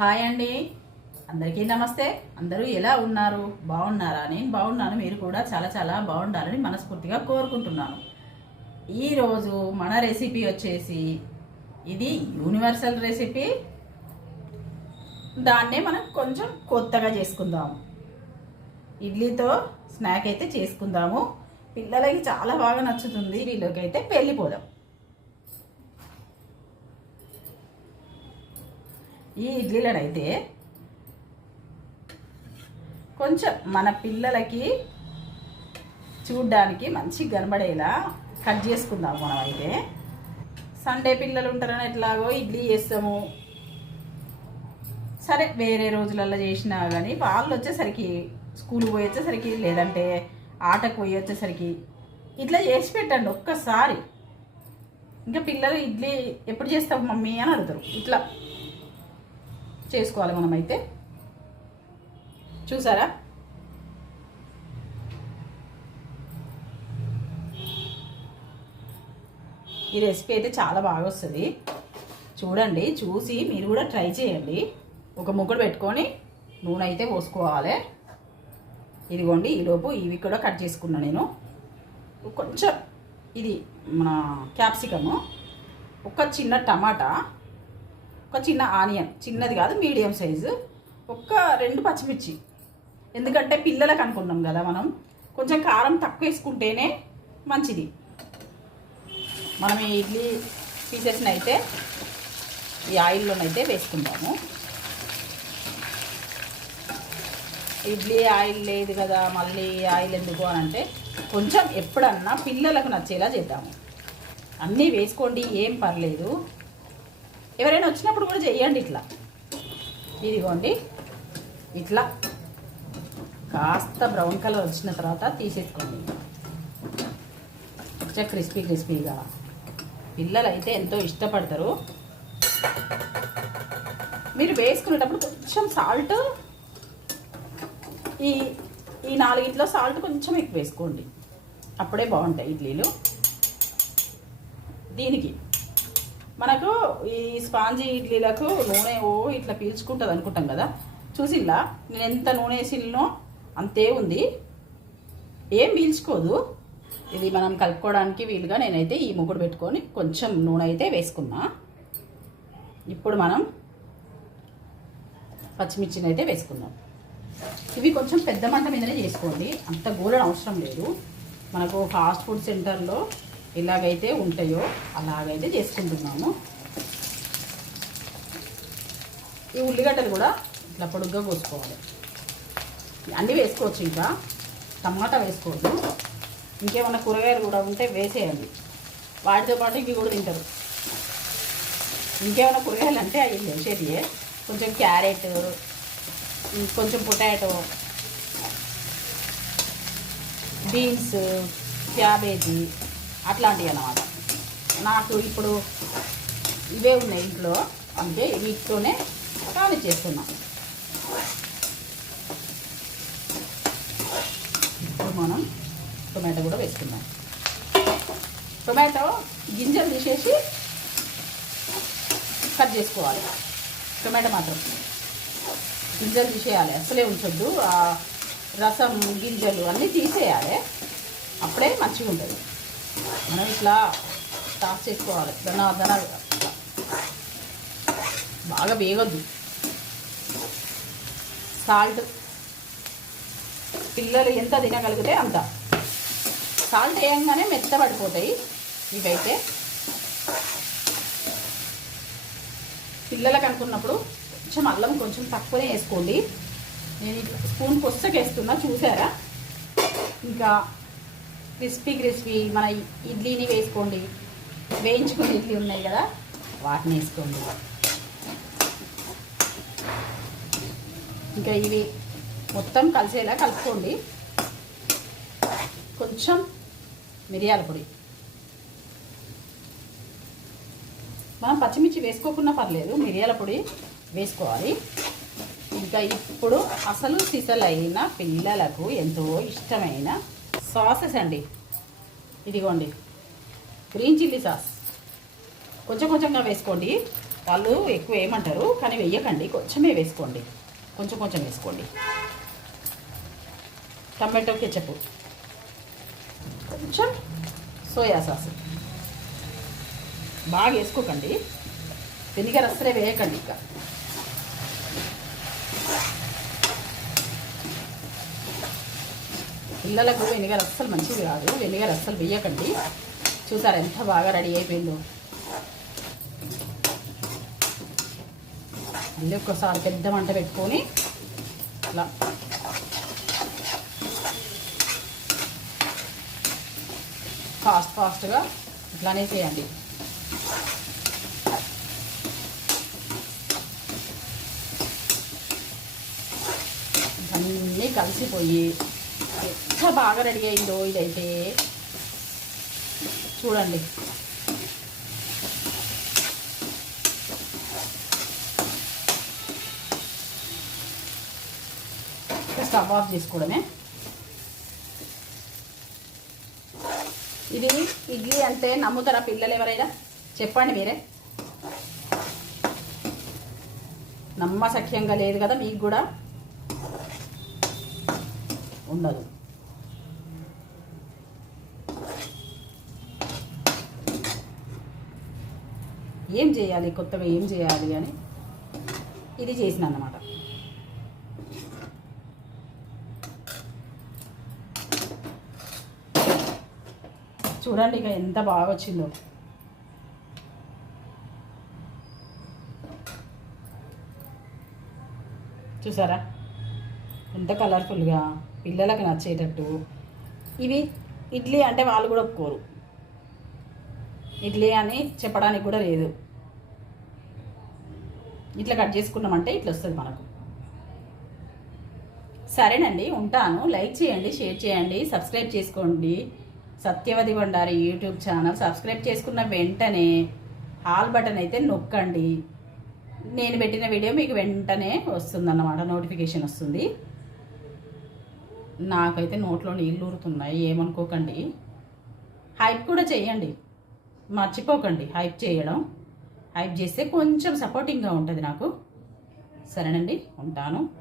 Hi అండి. అందరికీ నమస్తే. అందరూ ఎలా ఉన్నారు? బాగున్నారా? నేను బాగున్నాను. మీరు కూడా చాలా చాలా బాగుండాలని మనస్ఫూర్తిగా కోరుకుంటున్నాను. ఈరోజు మన రెసిపీ వచ్చేసి ఇది యూనివర్సల్ రెసిపీ. దాన్నే మనం కొంచెం కొత్తగా చేసుకుందాము ఇడ్లీతో స్నాక్ అయితే చేసుకుందాము. పిల్లలకి చాలా బాగా నచ్చుతుంది. వీళ్ళకి అయితే వెళ్ళిపోదాం ఈ ఇడ్లీలనైతే కొంచెం మన పిల్లలకి చూడ్డానికి మంచి కనబడేలా కట్ చేసుకుందాం మనం అయితే. సండే పిల్లలు ఉంటారని ఎట్లాగో ఇడ్లీ చేస్తాము. సరే వేరే రోజులలో చేసినా కానీ వాళ్ళు వచ్చేసరికి స్కూల్కి పోయి వచ్చేసరికి లేదంటే ఆటకు పోయి వచ్చేసరికి ఇట్లా చేసి పెట్టండి ఒక్కసారి. ఇంకా పిల్లలు ఇడ్లీ ఎప్పుడు చేస్తావు మమ్మీ అని అడుగుతారు. ఇట్లా. చేసుకోవాలి మనమైతే. చూసారా? ఈ రెసిపీ అయితే చాలా బాగా వస్తుంది. చూడండి చూసి మీరు కూడా ట్రై చేయండి. ఒక ముగ్గుడు పెట్టుకొని నూనె అయితే పోసుకోవాలి. ఇదిగోండి ఈలోపు ఇవి కూడా కట్ చేసుకున్నా నేను. కొంచెం ఇది మన క్యాప్సికము ఒక చిన్న టమాటా ఒక చిన్న ఆనియన్ చిన్నది కాదు మీడియం సైజు. ఒక్క రెండు పచ్చిమిర్చి. ఎందుకంటే పిల్లలకు అనుకున్నాం కదా మనం. కొంచెం కారం తక్కువ వేసుకుంటేనే మంచిది. మనం ఈ ఇడ్లీ పీసెస్ని అయితే ఈ ఆయిల్లోనైతే వేసుకుంటాము ఇడ్లీ ఆయిల్ లేదు కదా మళ్ళీ ఆయిల్ ఎందుకు అని అంటే కొంచెం ఎప్పుడన్నా పిల్లలకు నచ్చేలా చేద్దాము. అన్నీ వేసుకోండి ఏం పర్లేదు. ఎవరైనా వచ్చినప్పుడు కూడా చేయండి ఇట్లా. ఇదిగోండి. ఇట్లా. కాస్త బ్రౌన్ కలర్ వచ్చిన తర్వాత తీసేసుకోండి. కొంచెం క్రిస్పీ క్రిస్పీగా. పిల్లలు అయితే ఎంతో ఇష్టపడతారు. మీరు వేసుకునేటప్పుడు కొంచెం సాల్ట్ ఈ ఈ నాలుగిట్లో సాల్ట్ కొంచెం ఎక్కువ వేసుకోండి. అప్పుడే బాగుంటాయి ఇడ్లీలు. దీనికి మనకు ఈ స్పాంజీ ఇడ్లీలకు నూనె ఓ ఇట్లా పీల్చుకుంటుంది అనుకుంటాం కదా. చూసిల్లా? నేను ఎంత నూనె వేసినో అంతే ఉంది. ఏం పీల్చుకోదు. ఇది మనం కలుపుకోవడానికి వీలుగా నేనైతే ఈ ముగ్గురు పెట్టుకొని కొంచెం నూనె అయితే వేసుకున్నా. ఇప్పుడు మనం పచ్చిమిర్చిని అయితే వేసుకుందాం. ఇవి కొంచెం పెద్ద మంట మీదనే చేసుకోండి. అంత గోలడం అవసరం లేదు. మనకు ఫాస్ట్ ఫుడ్ సెంటర్లో ఎలాగైతే ఉంటాయో అలాగైతే చేసుకుంటున్నాము. ఈ ఉల్లిగడ్డలు కూడా ఇట్లా పొడుగ్గా కోసుకోవాలి. అన్నీ వేసుకోవచ్చు ఇంకా. టమాటా వేసుకోవద్దు ఇంకేమైనా కూరగాయలు కూడా ఉంటే వేసేయండి. వాటితో పాటు ఇవి కూడా తింటారు. ఇంకేమైనా కూరగాయలు అంటే అవి వేసేది కొంచెం క్యారెట్ కొంచెం పొటాటో బీన్స్ క్యాబేజీ అట్లాంటివి అన్నమాట. నాకు ఇప్పుడు ఇవే ఉన్నాయి ఇంట్లో. అంటే వీటితోనే కాని చేస్తున్నాం. ఇప్పుడు మనం టొమాటో కూడా వేసుకుందాం. టొమాటో గింజలు తీసేసి కట్ చేసుకోవాలి. టొమాటో మాత్రం గింజలు తీసేయాలి. అసలే ఉంచొద్దు. రసం గింజలు అన్నీ తీసేయాలి. అప్పుడే మంచిగా ఉంటుంది మనం ఇట్లా టాస్ చేసుకోవాలి. దన దన బాగా వేగద్దు. సాల్ట్. పిల్లలు ఎంత తినగలిగితే అంత. సాల్ట్ వేయంగానే మెత్తబడిపోతాయి ఇవైతే పిల్లలకు అనుకున్నప్పుడు కొంచెం అల్లం కొంచెం తక్కువనే వేసుకోండి. నేను స్పూన్ కొత్తగా చూసారా? ఇంకా క్రిస్పీ క్రిస్పీ మన ఇడ్లీని వేసుకోండి. వేయించుకుని ఇడ్లీ ఉన్నాయి కదా వాటిని వేసుకోండి. ఇంకా ఇవి మొత్తం కలిసేలా కలుపుకోండి. కొంచెం మిరియాల పొడి. మనం పచ్చిమిర్చి వేసుకోకున్నా పర్లేదు మిరియాల పొడి వేసుకోవాలి. ఇంకా ఇప్పుడు అసలు సిసలైన పిల్లలకు ఎంతో ఇష్టమైన సాసెస్ అండి. ఇదిగోండి. Green chilli sauce. కొంచెం కొంచెంగా వేసుకోండి. వాళ్ళు ఎక్కువ వేయమంటారు కానీ వెయ్యకండి కొంచెమే వేసుకోండి. కొంచెం కొంచెం వేసుకోండి. Tomato ketchup. కొంచెం సోయా సాస్. బాగా వేసుకోకండి. వెనిగర్ అస్సలే వేయకండి ఇక. పిల్లలకు వెనిగర్ అస్సలు మంచిది కాదు. వెనిగర్ అస్సలు వేయకండి చూసారు ఎంత బాగా రెడీ అయిపోయిందో. మళ్ళీ ఒక్కసారి పెద్ద మంట పెట్టుకొని ఇలా ఫాస్ట్ ఫాస్ట్గా ఇట్లానే చేయండి. అన్నీ కలిసిపోయి ఎంత బాగా రెడీ అయిందో ఇదైతే. చూడండి. స్టవ్ ఆఫ్ చేసుకోవడమే. ఇది ఇడ్లీ అంటే నమ్ముతారా పిల్లలు ఎవరైనా? చెప్పండి మీరే. నమ్మసఖ్యంగా లేదు కదా మీకు కూడా. ఉండదు. ఏం చేయాలి? కొత్తగా ఏం చేయాలి అని ఇది చేసిన అన్నమాట. చూడండి ఇక ఎంత బాగా వచ్చిందో. చూసారా? ఎంత కలర్ఫుల్గా పిల్లలకు నచ్చేటట్టు. ఇవి ఇడ్లీ అంటే వాళ్ళు కూడా ఒప్పుకోరు. ఇడ్లీ అని చెప్పడానికి కూడా లేదు. ఇట్లా కట్ చేసుకున్నామంటే ఇట్లా వస్తుంది మనకు. సరేనండి ఉంటాను. లైక్ చేయండి షేర్ చేయండి సబ్స్క్రైబ్ చేసుకోండి. Satyavathi Bandari YouTube channel subscribe చేసుకున్న వెంటనే హాల్ బటన్ అయితే నొక్కండి. నేను పెట్టిన వీడియో మీకు వెంటనే వస్తుందన్నమాట నోటిఫికేషన్ వస్తుంది. నాకైతే నోట్లో నీళ్ళు ఊరుతున్నాయి ఏమనుకోకండి. హైప్ కూడా చేయండి మర్చిపోకండి హైప్ చేయడం. హైప్ చేస్తే కొంచెం సపోర్టింగ్గా ఉంటుంది నాకు. సరేనండి ఉంటాను.